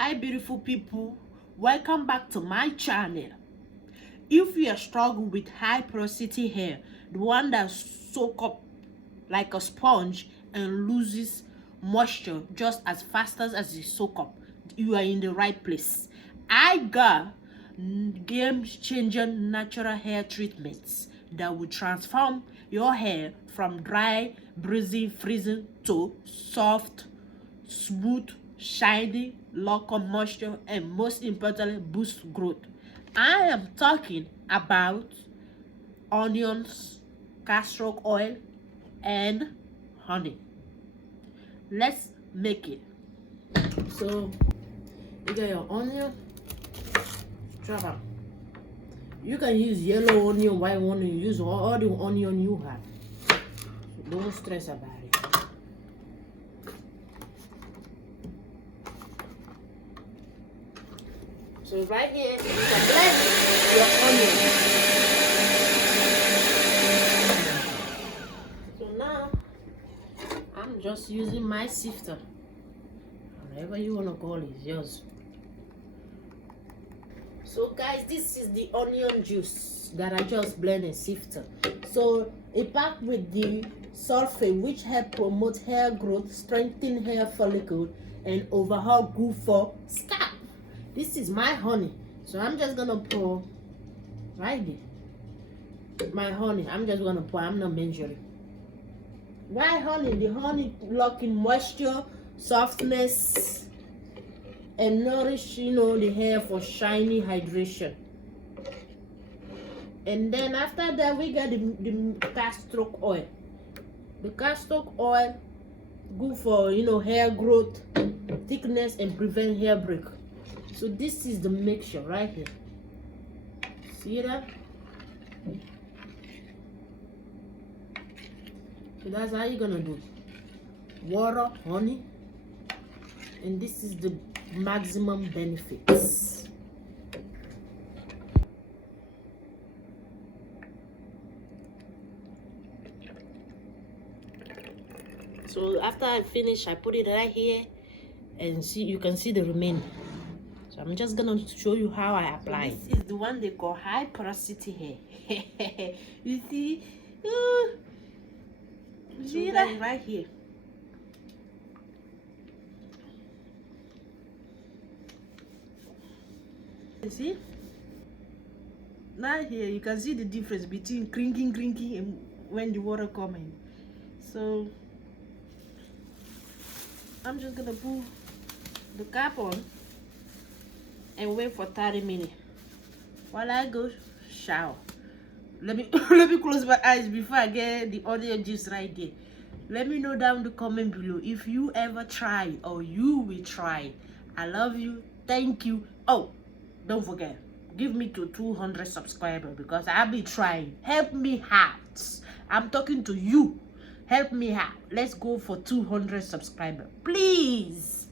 Hi beautiful people, welcome back to my channel. If you are struggling with high porosity hair, the one that soaks up like a sponge and loses moisture just as fast as you soak up, you are in the right place. I got game-changing natural hair treatments that will transform your hair from dry, breezy, freezing to soft, smooth, shiny, lock on moisture, and most importantly, boost growth. I am talking about onions, castor oil, and honey. Let's make it. So you get your onion, chop them. You can use yellow onion, white onion, use all the onion you have. So don't stress about it. So right here, you can blend your onion. So now, I'm just using my sifter. Whatever you want to call it, yours. So guys, this is the onion juice that I just blended sifter. So it packed with the sulfate, which help promote hair growth, strengthen hair follicle, and overall good for scalp. This is my honey, so I'm just gonna pour right there. My honey, I'm just gonna pour. I'm not measuring. Why honey? The honey locking moisture, softness, and nourish the hair for shiny hydration. And then after that, we got the castor oil. The castor oil good for hair growth, thickness, and prevent hair break. So this is the mixture right here. See that? So that's how you're gonna do it. Water, honey, and this is the maximum benefits. So after I finish, I put it right here, and see, you can see the remaining. So I'm just gonna show you how I apply. So this is the one they call high porosity hair. You see? You see that right here? You see? Right here, you can see the difference between crinking and when the water coming. So I'm just gonna put the cap on and wait for 30 minutes while I go shower. Let me close my eyes before I get the onion juice right there. Let me know down the comment below if you ever try or you will try. I love you. Thank you. Oh, don't forget, give me to 200 subscribers because I'll be trying. Help me out. I'm talking to you. Help me out. Let's go for 200 subscribers, please.